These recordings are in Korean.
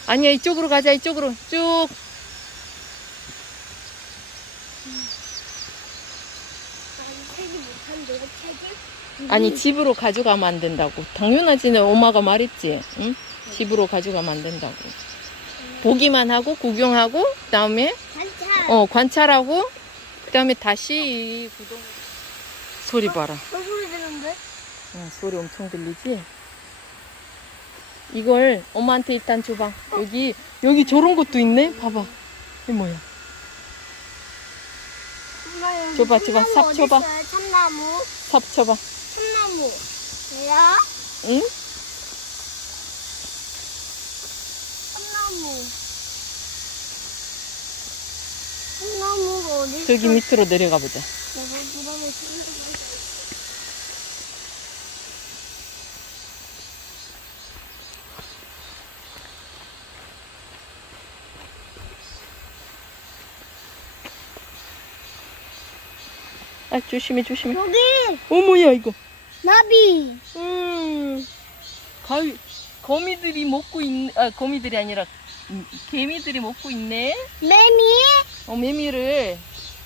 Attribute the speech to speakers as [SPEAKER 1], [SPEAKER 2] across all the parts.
[SPEAKER 1] 아니야, 이쪽으로 가자, 이쪽으로. 쭉.
[SPEAKER 2] 책이 못한대요, 책을?
[SPEAKER 1] 아니, 집으로 가져가면 안 된다고. 당연하지, 내 엄마가 말했지. 응? 집으로 가져가면 안 된다고. 보기만 하고, 구경하고, 그 다음에,
[SPEAKER 2] 관찰.
[SPEAKER 1] 관찰하고, 그 다음에 다시 이 구동. 소리 봐라.
[SPEAKER 2] 소리 들는데?
[SPEAKER 1] 소리 엄청 들리지? 이걸 엄마한테 일단 줘봐. 여기 저런 것도 있네? 봐봐. 이게 뭐야? 줘봐, 줘봐. 삽 줘봐.
[SPEAKER 2] 참나무.
[SPEAKER 1] 삽 쳐봐.
[SPEAKER 2] 참나무. 왜요?
[SPEAKER 1] 응?
[SPEAKER 2] 참나무. 참나무가 어디 있어?
[SPEAKER 1] 저기 밑으로 내려가 보자.
[SPEAKER 2] 내가 그러면
[SPEAKER 1] 아, 조심해, 조심해.
[SPEAKER 2] 여기
[SPEAKER 1] 뭐야, 이거.
[SPEAKER 2] 나비.
[SPEAKER 1] 거미들이 먹고 거미들이 아니라, 개미들이 먹고 있네?
[SPEAKER 2] 매미.
[SPEAKER 1] 매미를.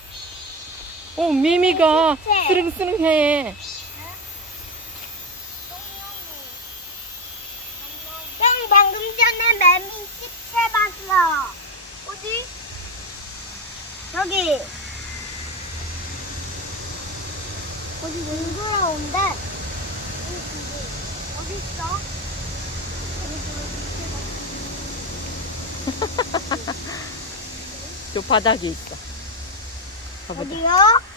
[SPEAKER 1] 매미가 스릉스릉해.
[SPEAKER 2] 형 방금 전에 매미 식채 봤어. 어디? 여기. 어디 왜 돌아온대? 어디 있어?
[SPEAKER 1] 저 바닥에 있어. 봐보자.
[SPEAKER 2] 어디요?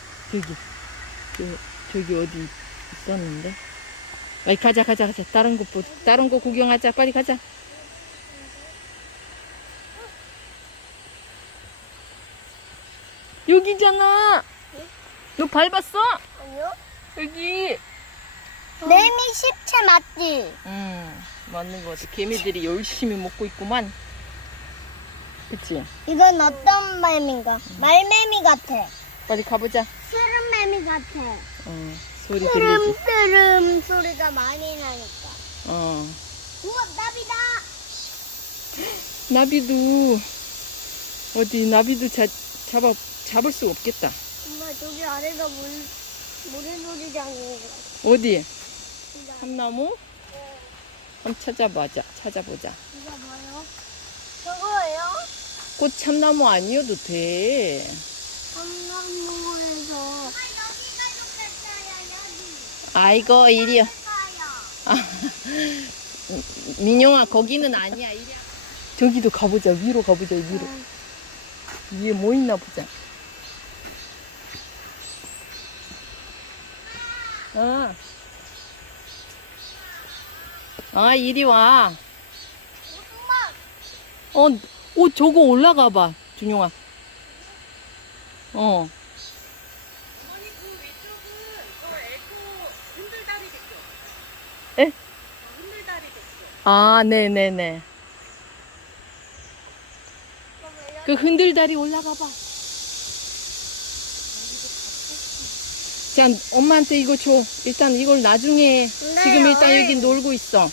[SPEAKER 1] 저기 어디 있었는데? 아이, 가자. 다른 거 구경하자. 빨리 가자. 여기잖아. 너 밟았어?
[SPEAKER 2] 아니요.
[SPEAKER 1] 여기.
[SPEAKER 2] 매미 식채 맞지?
[SPEAKER 1] 맞는 거 같아. 개미들이 열심히 먹고 있구만. 그치?
[SPEAKER 2] 이건 어떤 매미인가? 말매미 같아.
[SPEAKER 1] 빨리 가보자.
[SPEAKER 2] 스름 매미 같아.
[SPEAKER 1] 소리
[SPEAKER 2] 스름
[SPEAKER 1] 들리지?
[SPEAKER 2] 스름 소리가 많이 나니까. 우와 나비다.
[SPEAKER 1] 나비도 나비도 잡을 수 없겠다.
[SPEAKER 2] 엄마 저기 아래가 모래놀이장이에요.
[SPEAKER 1] 어디? 참나무? 한번 찾아보자.
[SPEAKER 2] 이거 뭐요? 저거예요?
[SPEAKER 1] 꽃 참나무 아니어도 돼.
[SPEAKER 2] 참나무에서. 여기가 좋겠어요 여기.
[SPEAKER 1] 아이고, 이리야.
[SPEAKER 2] 좋겠어요.
[SPEAKER 1] 민영아, 거기는 아니야. 이리야. 저기도 가보자. 위로 가보자. 위로. 위에 뭐 있나 보자. 이리 와. 저거 올라가 봐, 준용아.
[SPEAKER 3] 어머니 그 위쪽은 저 에코 흔들다리 됐죠?
[SPEAKER 1] 에?
[SPEAKER 3] 흔들다리 됐죠?
[SPEAKER 1] 네네네. 그 흔들다리 올라가 봐. 자, 엄마한테 이거 줘. 일단 이걸 나중에, 지금 일단 여기 놀고 있어.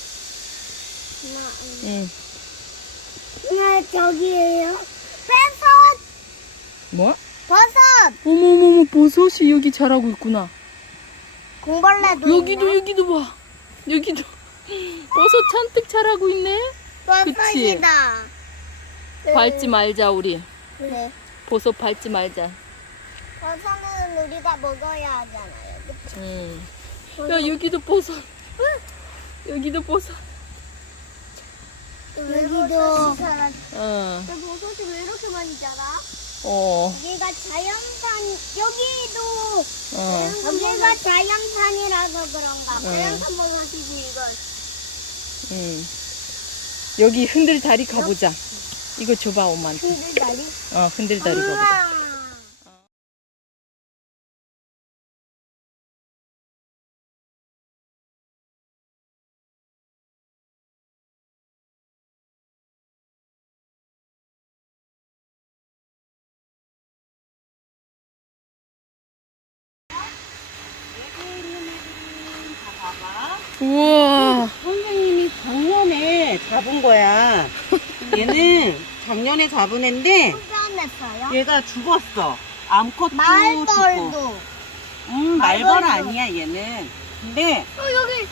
[SPEAKER 1] 응.
[SPEAKER 2] 네 저기예요. 버섯.
[SPEAKER 1] 뭐?
[SPEAKER 2] 버섯.
[SPEAKER 1] 어머머머, 버섯이 여기 자라고 있구나.
[SPEAKER 2] 공벌레도.
[SPEAKER 1] 여기도 봐. 여기도. 버섯 잔뜩 자라고 있네?
[SPEAKER 2] 버섯이다.
[SPEAKER 1] 밟지 말자, 우리.
[SPEAKER 2] 네.
[SPEAKER 1] 버섯 밟지 말자.
[SPEAKER 2] 버섯은 우리가 먹어야 하잖아요. 그치?
[SPEAKER 1] 야, 여기도 버섯. 여기도 버섯.
[SPEAKER 2] 여기도.
[SPEAKER 1] 어.
[SPEAKER 2] 버섯이 왜 이렇게 많이 자라?
[SPEAKER 1] 어.
[SPEAKER 2] 여기가 자연산, 여기도.
[SPEAKER 1] 어.
[SPEAKER 2] 여기가 자연산이라서 그런가.
[SPEAKER 1] 응.
[SPEAKER 2] 자연산 버섯이지, 이건.
[SPEAKER 1] 여기 흔들다리 가보자. 이거 줘봐, 엄마한테.
[SPEAKER 2] 흔들다리?
[SPEAKER 1] 흔들다리 가보자.
[SPEAKER 2] 우와.
[SPEAKER 3] 봐봐.
[SPEAKER 1] 우와.
[SPEAKER 3] 선생님이 작년에 잡은 거야. 얘는 작년에 잡은 애인데
[SPEAKER 2] 훈련했어요?
[SPEAKER 3] 얘가 죽었어. 암컷도 죽고.
[SPEAKER 2] 말벌도.
[SPEAKER 3] 말벌
[SPEAKER 2] 말벌도.
[SPEAKER 3] 아니야 얘는. 근데
[SPEAKER 2] 여기.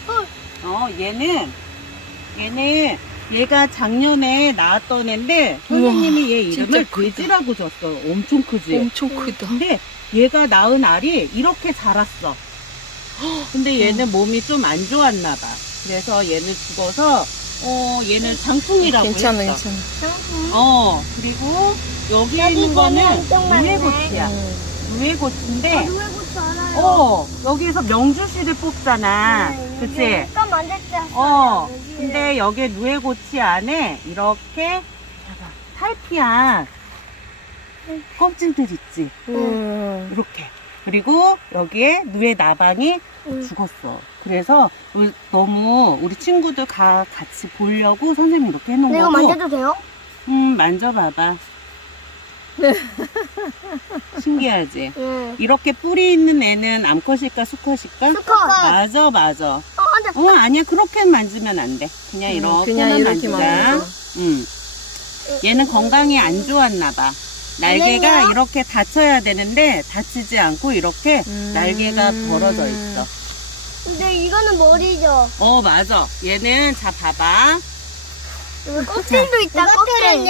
[SPEAKER 3] 얘는 얘가 작년에 낳았던 애인데 선생님이 얘 이름을
[SPEAKER 1] 진짜 크다.
[SPEAKER 3] 돼지라고 줬어. 엄청 크지.
[SPEAKER 1] 엄청 크다.
[SPEAKER 3] 근데 얘가 낳은 알이 이렇게 자랐어. 근데 얘는 몸이 좀 안 좋았나 봐. 그래서 얘는 죽어서 얘는 장풍이라고
[SPEAKER 1] 괜찮아,
[SPEAKER 3] 했어.
[SPEAKER 1] 괜찮아.
[SPEAKER 3] 그리고 여기
[SPEAKER 2] 여기
[SPEAKER 3] 있는 거는
[SPEAKER 2] 거는 엄청 많네.
[SPEAKER 3] 누에고치야. 누에고치인데
[SPEAKER 2] 누에고치 알아요.
[SPEAKER 3] 여기에서 명주씨를 뽑잖아. 그치?
[SPEAKER 2] 약간 만질 때 했어요.
[SPEAKER 3] 근데 여기 누에고치 안에 이렇게 봐봐, 탈피한 껍질들 있지. 이렇게. 그리고 여기에 누에 나방이 죽었어. 그래서 너무 우리 친구들 같이 보려고 선생님이 이렇게 해놓은
[SPEAKER 2] 이거
[SPEAKER 3] 거고.
[SPEAKER 2] 만져도 돼요?
[SPEAKER 3] 만져봐봐. 신기하지?
[SPEAKER 2] 응.
[SPEAKER 3] 이렇게 뿌리 있는 애는 암컷일까 수컷일까?
[SPEAKER 2] 수컷.
[SPEAKER 3] 맞아.
[SPEAKER 2] 근데
[SPEAKER 3] 아니야. 그렇게 만지면 안 돼. 그냥 이렇게만
[SPEAKER 1] 그냥 이렇게
[SPEAKER 3] 만지자.
[SPEAKER 1] 만져.
[SPEAKER 3] 얘는 건강이 안 좋았나 봐. 날개가
[SPEAKER 2] 얘는요?
[SPEAKER 3] 이렇게 닫혀야 되는데 닫히지 않고 이렇게 날개가 벌어져 있어.
[SPEAKER 2] 근데 이거는 머리죠.
[SPEAKER 3] 맞아. 얘는 자 봐봐.
[SPEAKER 2] 여기 껍질도 있다. 껍질은요?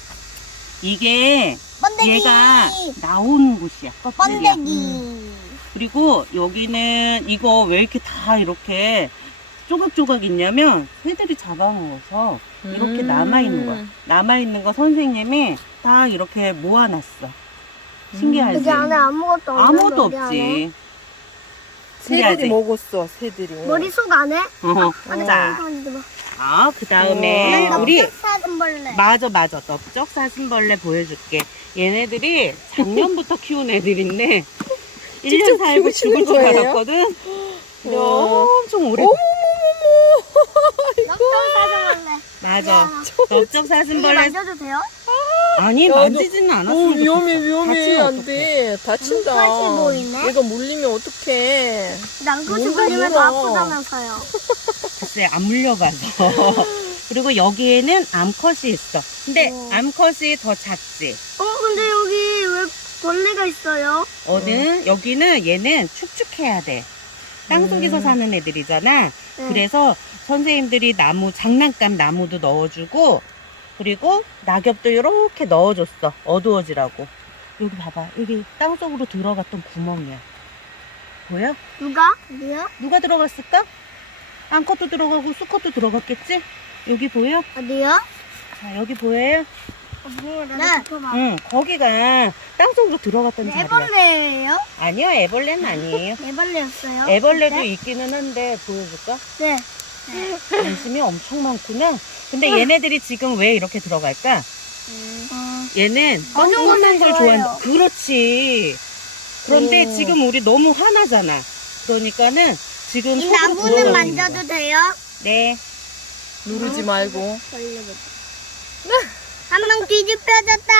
[SPEAKER 3] 이게
[SPEAKER 2] 번데기.
[SPEAKER 3] 얘가 나오는 곳이야. 껍질이야.
[SPEAKER 2] 번데기.
[SPEAKER 3] 그리고 여기는 이거 왜 이렇게 다 이렇게 조각조각 있냐면 새들이 잡아먹어서 이렇게 남아있는 거야. 남아있는 거 선생님이 다 이렇게 모아놨어. 신기하지?
[SPEAKER 2] 여기 안에 아무것도 없는
[SPEAKER 3] 아무도
[SPEAKER 2] 머리 안에.
[SPEAKER 3] 없지.
[SPEAKER 1] 새들이
[SPEAKER 3] 신기하지?
[SPEAKER 1] 먹었어, 새들이.
[SPEAKER 2] 머릿속 안에?
[SPEAKER 3] 자, 그 다음에
[SPEAKER 1] 우와.
[SPEAKER 3] 우리
[SPEAKER 2] 사슴벌레.
[SPEAKER 3] 맞아. 넓적 사슴벌레 보여줄게. 얘네들이 작년부터 키운 애들인데 1년
[SPEAKER 1] 직접
[SPEAKER 3] 살고
[SPEAKER 1] 키우시는
[SPEAKER 3] 죽을 줄
[SPEAKER 1] 거예요?
[SPEAKER 3] 알았거든. 근데
[SPEAKER 1] 우와.
[SPEAKER 3] 엄청 오래.
[SPEAKER 2] 사슴벌레.
[SPEAKER 3] 맞아. 넓적 사슴벌레.
[SPEAKER 2] 만져도 돼요?
[SPEAKER 3] 아니,
[SPEAKER 1] 야,
[SPEAKER 3] 만지지는 않았으면
[SPEAKER 1] 위험해,
[SPEAKER 3] 좋겠어.
[SPEAKER 1] 위험해.
[SPEAKER 3] 다치면
[SPEAKER 1] 안
[SPEAKER 3] 어떡해.
[SPEAKER 1] 돼. 다친다.
[SPEAKER 2] 눈까지 보이네?
[SPEAKER 1] 얘가 물리면 어떡해.
[SPEAKER 2] 낭떠지
[SPEAKER 1] 뭔가
[SPEAKER 2] 걸리면
[SPEAKER 1] 물어.
[SPEAKER 2] 아프다면서요.
[SPEAKER 3] 글쎄, 안 물려가서. 그리고 여기에는 암컷이 있어. 근데 암컷이 더 작지.
[SPEAKER 2] 근데 여기 왜 벌레가 있어요?
[SPEAKER 3] 여기는 얘는 축축해야 돼. 땅속에서 사는 애들이잖아.
[SPEAKER 2] 네.
[SPEAKER 3] 그래서 선생님들이 장난감 나무도 넣어주고, 그리고 낙엽도 이렇게 넣어줬어. 어두워지라고. 여기 봐봐. 여기 땅속으로 들어갔던 구멍이야. 보여?
[SPEAKER 2] 누가? 어디요?
[SPEAKER 3] 누가 들어갔을까? 암컷도 들어가고 수컷도 들어갔겠지? 여기 보여?
[SPEAKER 2] 어디요?
[SPEAKER 3] 자, 여기 보여요?
[SPEAKER 2] 네.
[SPEAKER 3] 응, 거기가 땅속으로 들어갔던 자리야.
[SPEAKER 2] 애벌레예요?
[SPEAKER 3] 아니요, 애벌레는 아니에요.
[SPEAKER 2] 애벌레였어요?
[SPEAKER 3] 애벌레도
[SPEAKER 2] 그때?
[SPEAKER 3] 있기는 한데 보여줄까?
[SPEAKER 2] 네.
[SPEAKER 3] 관심이 엄청 많구나. 근데 얘네들이 지금 왜 이렇게 들어갈까? 얘는
[SPEAKER 2] 어두운
[SPEAKER 3] 뻔뻔한
[SPEAKER 2] 곳을
[SPEAKER 3] 걸
[SPEAKER 2] 좋아해요.
[SPEAKER 3] 좋아한다. 그렇지. 그런데
[SPEAKER 1] 오.
[SPEAKER 3] 지금 우리 너무 화나잖아. 그러니까는 지금
[SPEAKER 2] 이
[SPEAKER 3] 속으로
[SPEAKER 2] 나무는
[SPEAKER 3] 들어가고 있는
[SPEAKER 2] 만져도
[SPEAKER 3] 거야.
[SPEAKER 2] 돼요?
[SPEAKER 3] 네.
[SPEAKER 1] 누르지 말고.
[SPEAKER 2] 한 명 뒤집혀졌다.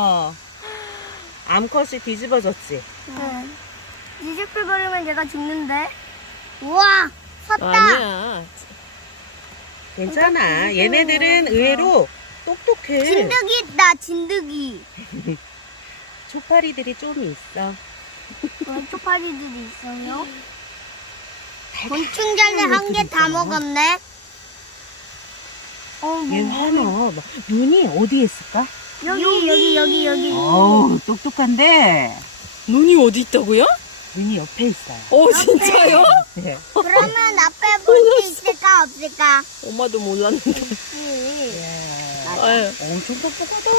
[SPEAKER 3] 암컷이 뒤집어졌지.
[SPEAKER 2] 네. 뒤집혀버리면 얘가 죽는데. 우와, 섰다.
[SPEAKER 1] 아니야.
[SPEAKER 3] 괜찮아. 얘네들은 의외로 똑똑해.
[SPEAKER 2] 진드기 있다, 진드기.
[SPEAKER 3] 초파리들이 좀 있어.
[SPEAKER 2] 쪽파리들이 있어요? 곤충잘래 한 개 다 먹었네.
[SPEAKER 3] 얘 하나. 눈이 어디에 있을까?
[SPEAKER 2] 여기.
[SPEAKER 3] 어우, 똑똑한데.
[SPEAKER 1] 눈이 어디 있다고요?
[SPEAKER 3] 눈이 옆에 있어요.
[SPEAKER 1] 진짜요?
[SPEAKER 3] 네.
[SPEAKER 2] 그러면 앞에 볼 게 있을까, 없을까?
[SPEAKER 1] 엄마도 몰랐는데. 아유.
[SPEAKER 3] 엄청 똑똑하다.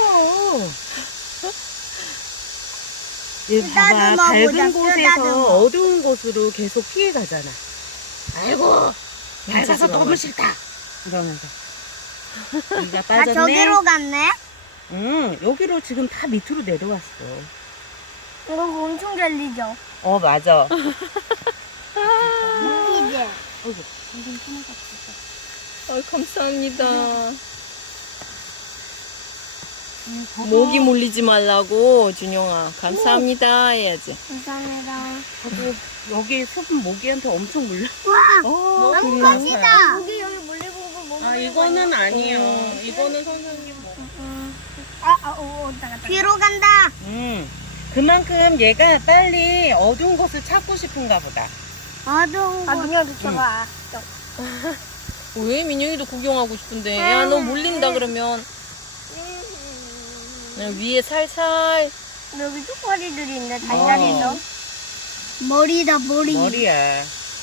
[SPEAKER 3] 얘
[SPEAKER 2] 쓰다듬어
[SPEAKER 3] 봐봐. 밝은
[SPEAKER 2] 보자,
[SPEAKER 3] 곳에서
[SPEAKER 2] 쓰다듬어.
[SPEAKER 3] 어두운 곳으로 계속 피해 가잖아. 아이고, 밝아서 너무 싫다. 이러면서. 이가
[SPEAKER 2] 다
[SPEAKER 3] 빠졌네.
[SPEAKER 2] 저기로 갔네.
[SPEAKER 3] 응, 여기로 지금 다 밑으로 내려왔어.
[SPEAKER 2] 이거 엄청 잘리죠?
[SPEAKER 3] 맞아.
[SPEAKER 2] 이제.
[SPEAKER 3] 어이구, 선생님 손을 잡혔어.
[SPEAKER 1] 감사합니다.
[SPEAKER 3] 저거
[SPEAKER 1] 모기 물리지 말라고, 준영아. 감사합니다. 해야지.
[SPEAKER 2] 감사합니다.
[SPEAKER 3] 여기 소금 모기한테 엄청 물려.
[SPEAKER 2] 와,
[SPEAKER 3] 너무
[SPEAKER 2] 너무
[SPEAKER 3] 그래요?
[SPEAKER 2] 컷이다. 여기 물리고
[SPEAKER 3] 이 이거는 아니에요.
[SPEAKER 1] 어.
[SPEAKER 3] 이거는 선생님
[SPEAKER 2] 뒤로 간다.
[SPEAKER 3] 그만큼 얘가 빨리 어두운 곳을 찾고 싶은가 보다.
[SPEAKER 2] 어두운 곳. 눈을 비춰봐.
[SPEAKER 1] 왜 민영이도 구경하고 싶은데? 야, 너 물린다 그러면 그냥 위에 살살.
[SPEAKER 2] 여기 쪼가리들이 있네, 달달이서. 머리다, 머리.
[SPEAKER 3] 머리야.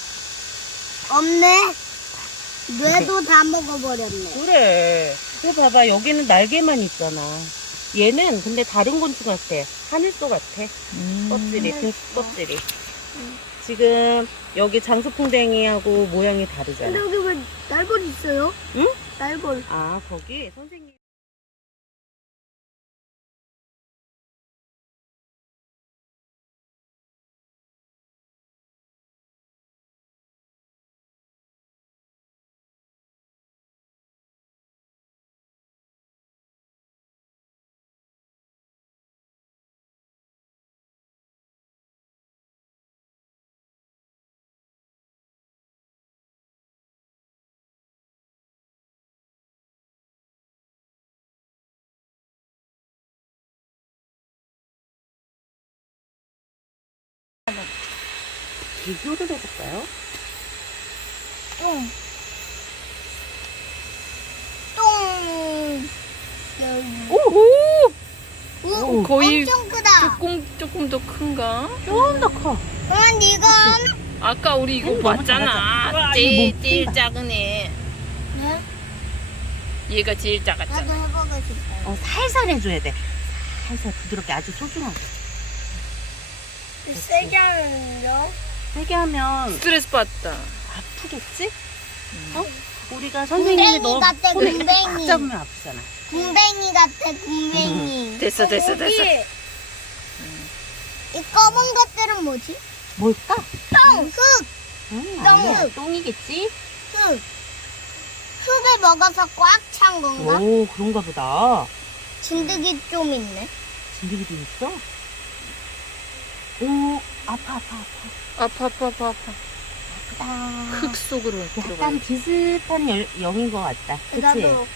[SPEAKER 2] 없네. 뇌도 다 먹어버렸네.
[SPEAKER 3] 그래. 이거 봐봐. 여기는 날개만 있잖아. 얘는 근데 다른 곤충 같아. 하늘소 같아. 껍질이, 등수 껍질이. 지금 여기 장수풍뎅이하고 모양이 다르잖아.
[SPEAKER 2] 근데 여기 왜 날벌 있어요?
[SPEAKER 3] 응?
[SPEAKER 2] 날벌.
[SPEAKER 3] 아, 거기 선생님. 비교를 해볼까요?
[SPEAKER 2] 똥. 똥. 여기.
[SPEAKER 1] 오호!
[SPEAKER 2] 오,
[SPEAKER 1] 거의
[SPEAKER 2] 엄청 크다.
[SPEAKER 1] 조금 더 큰가?
[SPEAKER 3] 좀 더 커.
[SPEAKER 2] 그럼 이건
[SPEAKER 1] 아까 우리 이거
[SPEAKER 3] 너무
[SPEAKER 1] 봤잖아.
[SPEAKER 3] 작았다.
[SPEAKER 1] 제일 작은 애.
[SPEAKER 2] 네?
[SPEAKER 1] 얘가 제일
[SPEAKER 2] 나도
[SPEAKER 1] 작았잖아.
[SPEAKER 2] 해보고 싶어요.
[SPEAKER 3] 살살 해줘야 돼. 살살 부드럽게 아주 소중하게.
[SPEAKER 2] 세게 하면요?
[SPEAKER 3] 세게 하면
[SPEAKER 1] 스트레스 받다.
[SPEAKER 3] 아프겠지? 어? 우리가 선생님이 너
[SPEAKER 2] 같아,
[SPEAKER 3] 손에 이렇게 딱
[SPEAKER 2] 궁뎅이.
[SPEAKER 3] 잡으면 아프잖아.
[SPEAKER 2] 궁뎅이 같아, 궁뎅이.
[SPEAKER 1] 됐어.
[SPEAKER 2] 이 검은 것들은 뭐지?
[SPEAKER 3] 뭘까?
[SPEAKER 2] 똥, 흙,
[SPEAKER 3] 아니야. 똥이겠지?
[SPEAKER 2] 흙. 흙을 먹어서 꽉 찬 건가?
[SPEAKER 3] 오, 그런가 보다.
[SPEAKER 2] 진드기 좀 있네.
[SPEAKER 3] 진드기도 있어? 오, 아파.
[SPEAKER 1] 아파.
[SPEAKER 3] 아프다.
[SPEAKER 1] 흙 속으로 들어가.
[SPEAKER 3] 약간 비슷한 영인 것 같다. 그치?
[SPEAKER 2] 나도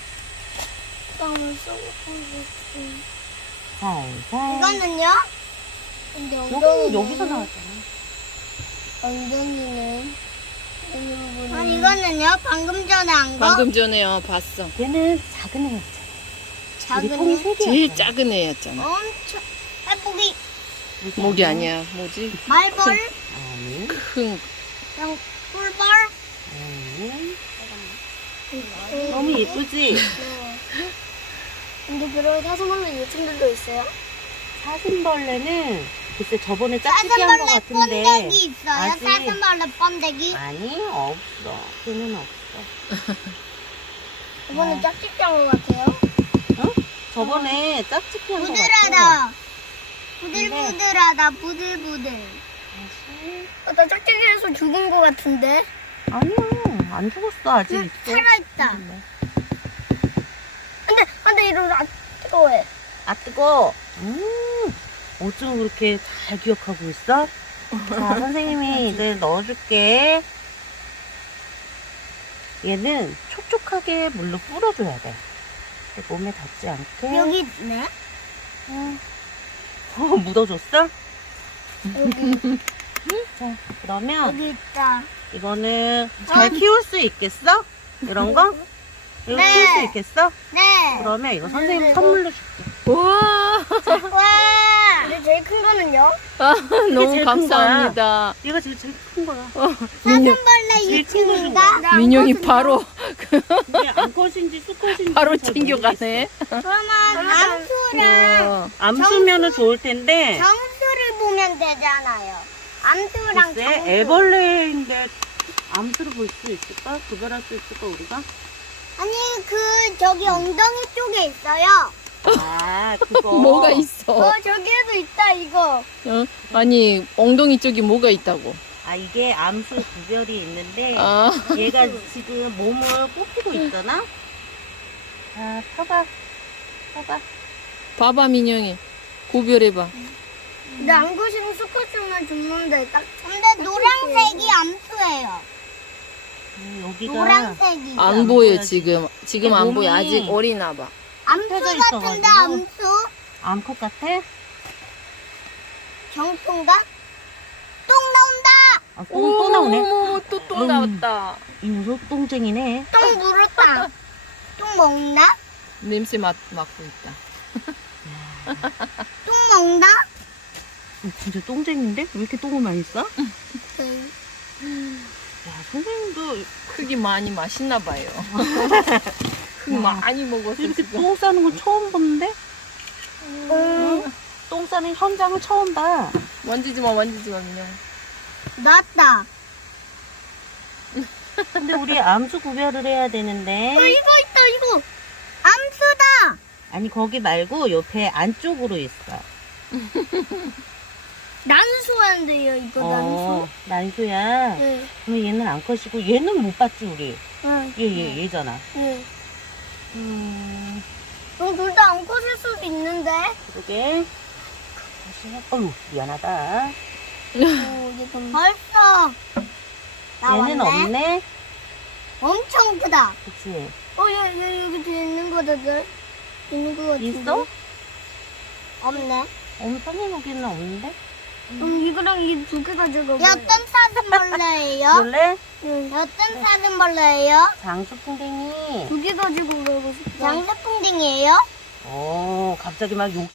[SPEAKER 2] 땀을 쏘고 싶지.
[SPEAKER 3] 살살.
[SPEAKER 2] 이거는요? 근데
[SPEAKER 3] 여기는 여기서 나왔잖아.
[SPEAKER 2] 엉덩이는 아니 이거는요? 방금 전에 안 거?
[SPEAKER 1] 방금 전에 봤어.
[SPEAKER 3] 얘는 작은 애였잖아. 우리
[SPEAKER 2] 작은
[SPEAKER 3] 통이
[SPEAKER 2] 애?
[SPEAKER 3] 세 개였잖아.
[SPEAKER 1] 제일 작은 애였잖아.
[SPEAKER 2] 엄청 해보기
[SPEAKER 1] 목이 아니야. 뭐지?
[SPEAKER 2] 말벌
[SPEAKER 3] 아니.
[SPEAKER 1] 큰.
[SPEAKER 2] 그냥 꿀벌
[SPEAKER 3] 아니. 너무 예쁘지?
[SPEAKER 2] 근데 그런 사슴벌레 요즘들도 있어요?
[SPEAKER 3] 사슴벌레는 글쎄 저번에 짝짓기 한 것
[SPEAKER 2] 사슴벌레
[SPEAKER 3] 같은데
[SPEAKER 2] 번데기 있어요?
[SPEAKER 3] 아직-
[SPEAKER 2] 사슴벌레 번데기?
[SPEAKER 3] 아니 없어. 걔는 없어.
[SPEAKER 2] 이거는 짝짓기 한 것 같아요?
[SPEAKER 3] 저번에 짝짓기 한 것 같아.
[SPEAKER 2] 부들하다 부들부들하다 부들부들 나 짝짓기에서 죽은 것 같은데?
[SPEAKER 3] 아니야 안 죽었어 아직
[SPEAKER 2] 응,
[SPEAKER 3] 있어.
[SPEAKER 2] 살아있다. 근데 이러면 안 뜨거워해.
[SPEAKER 3] 아 뜨거. 어쩜 그렇게 잘 기억하고 있어? 자 선생님이 이제 넣어줄게. 얘는 촉촉하게 물로 뿌려줘야 돼. 몸에 닿지 않게.
[SPEAKER 2] 여기 있네.
[SPEAKER 3] 묻어줬어?
[SPEAKER 2] 여기
[SPEAKER 3] 자 그러면
[SPEAKER 2] 여기 있다.
[SPEAKER 3] 이거는 잘 키울 수 있겠어? 이런 거? 이거
[SPEAKER 2] 네.
[SPEAKER 3] 키울 수 있겠어?
[SPEAKER 2] 네.
[SPEAKER 3] 그러면 이거 선생님 선물로 줄게.
[SPEAKER 1] 와,
[SPEAKER 2] 와. 근데 제일 큰 거는요?
[SPEAKER 1] 너무
[SPEAKER 3] 제일 큰
[SPEAKER 1] 감사합니다.
[SPEAKER 3] 얘가 지금 제일 큰 거야.
[SPEAKER 1] 민영,
[SPEAKER 2] 사슴벌레
[SPEAKER 3] 제일 큰
[SPEAKER 2] 2층인가?
[SPEAKER 1] 민영이 바로
[SPEAKER 3] 이게 암컷인지 수컷인지
[SPEAKER 1] 바로
[SPEAKER 3] 잘
[SPEAKER 1] 챙겨가네.
[SPEAKER 2] 그러면 암수랑
[SPEAKER 1] 와,
[SPEAKER 3] 암수면은 좋을 텐데
[SPEAKER 2] 정수를 보면 되잖아요. 암수랑
[SPEAKER 3] 글쎄
[SPEAKER 2] 정수.
[SPEAKER 3] 애벌레인데 암수를 볼 수 있을까? 구별할 수 있을까 우리가?
[SPEAKER 2] 아니 저기 엉덩이 쪽에 있어요.
[SPEAKER 3] 아 그거
[SPEAKER 1] 뭐가 있어?
[SPEAKER 2] 저기에도 있다 이거.
[SPEAKER 1] 어? 아니 엉덩이 쪽이 뭐가 있다고?
[SPEAKER 3] 아 이게 암수 구별이 있는데
[SPEAKER 1] 아,
[SPEAKER 3] 얘가 지금 몸을 뽑히고 있잖아. 자 서봐
[SPEAKER 1] 봐봐 민영이 구별해봐.
[SPEAKER 2] 근데 암컷이는 수컷이면 죽는데 딱. 근데 노란색이 암수예요.
[SPEAKER 3] 여기가
[SPEAKER 2] 노란색이.
[SPEAKER 1] 안 보여 지금. 지금 안 보여.
[SPEAKER 3] 몸이-
[SPEAKER 1] 아직 어리나 봐.
[SPEAKER 2] 암수
[SPEAKER 3] 펴져
[SPEAKER 2] 같은데
[SPEAKER 3] 있어가지고.
[SPEAKER 2] 암수?
[SPEAKER 3] 암컷 같아?
[SPEAKER 2] 정통가? 똥 나온다.
[SPEAKER 3] 아, 또 나오네.
[SPEAKER 1] 어머, 또 나왔다.
[SPEAKER 3] 이 녀석 똥쟁이네.
[SPEAKER 2] 똥 물었다. 똥 먹나?
[SPEAKER 1] 냄새 맡고 있다.
[SPEAKER 2] 똥 먹나?
[SPEAKER 3] 진짜 똥쟁인데? 왜 이렇게 똥을 많이 싸?
[SPEAKER 2] 응.
[SPEAKER 3] 야, 선생님도
[SPEAKER 1] 흙이 많이 맛있나 봐요. 흙 많이 먹어서
[SPEAKER 3] 이렇게
[SPEAKER 1] 지금.
[SPEAKER 3] 똥 싸는 건 처음 보는데? 똥 싸는 현장을 처음 봐.
[SPEAKER 1] 만지지 마 그냥.
[SPEAKER 2] 나왔다.
[SPEAKER 3] 근데 우리 암수 구별을 해야 되는데.
[SPEAKER 2] 이거 있다 이거. 암수다.
[SPEAKER 3] 아니, 거기 말고 옆에 안쪽으로 있어.
[SPEAKER 2] 난수한데요 이거 난수.
[SPEAKER 3] 난수야.
[SPEAKER 2] 응.
[SPEAKER 3] 그럼 얘는 암컷이고, 얘는 못 봤지, 우리.
[SPEAKER 2] 응.
[SPEAKER 3] 얘잖아.
[SPEAKER 2] 응.
[SPEAKER 3] 음,
[SPEAKER 2] 둘 다 안 꽂을 수도 있는데.
[SPEAKER 3] 그러게. 어휴, 미안하다.
[SPEAKER 2] 벌써 나왔네.
[SPEAKER 3] 얘는 없네?
[SPEAKER 2] 엄청 크다.
[SPEAKER 3] 그치?
[SPEAKER 2] 여기 뒤에 있는 거들 있는 거 같은데.
[SPEAKER 3] 있어?
[SPEAKER 2] 없네.
[SPEAKER 3] 엄청난 여기는 없는데?
[SPEAKER 2] 그럼 이거랑 이 두 개 가지고. 어떤 사슴벌레예요?
[SPEAKER 3] 원래
[SPEAKER 2] 응. 어떤 사슴벌레예요?
[SPEAKER 3] 장수풍뎅이.
[SPEAKER 2] 두 개 가지고 가고 싶다. 장사풍뎅이에요?
[SPEAKER 3] 갑자기 막 욕.